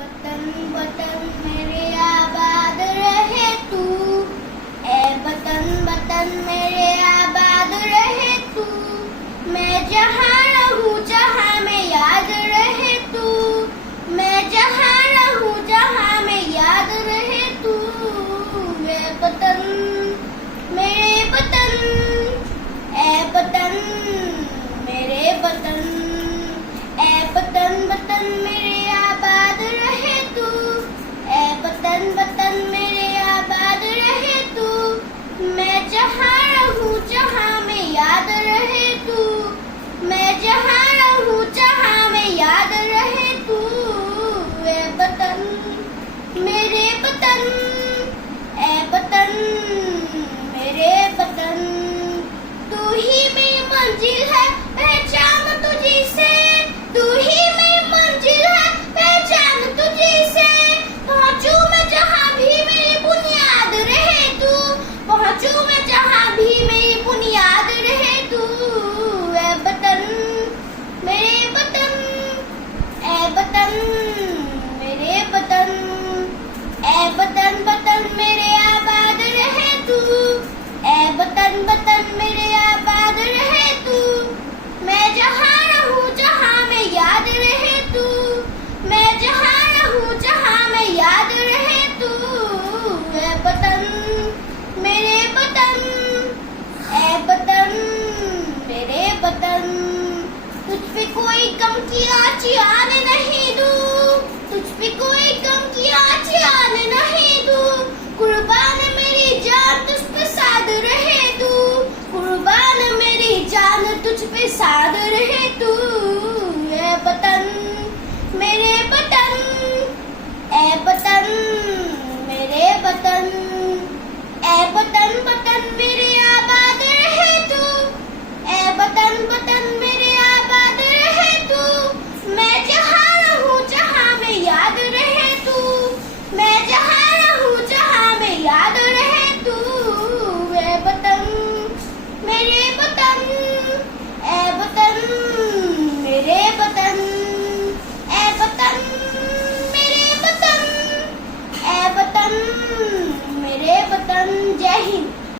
वतन वतन मेरे आबाद रहे तू, ए वतन वतन मेरे आबाद रहे तू। मैं जहाँ रहूँ जहाँ मैं याद रहे तू, मैं जहाँ रहूँ जहाँ मैं याद रहे तू। ए वतन मेरे वतन, ए वतन मेरे वतन, ए वतन वतन मेरे आबाद रहे तू, ए वतन वतन मेरे आबाद रहे तू। मैं जहाँ रहूँ जहाँ मैं याद रहे तू, मैं जहाँ रहूँ जहाँ मैं याद रहे तू। ए वतन मेरे वतन, ए वतन मेरे वतन। तू ही मेरी मंजिल है पहचान तुझी से, तू ही मेरी मंजिल है पहचान तुझी से। पहुँचूं मैं जहाँ भी मेरी बुनियाद रहे तू, पहुँचूं मैं जहाँ भी मेरी बुनियाद रहे तू। ए वतन मेरे वतन, ए वतन मेरे वतन, ए वतन वतन मेरे आबाद रहे तू, ए वतन वतन मेरे आबाद रहे तू। मैं जहाँ रहूँ जहाँ मैं याद रहे तू, मैं जहाँ रहूँ जहाँ मैं याद रहे तू। ए वतन मेरे वतन, ए वतन मेरे वतन। तुझ पे कोई गम की आँच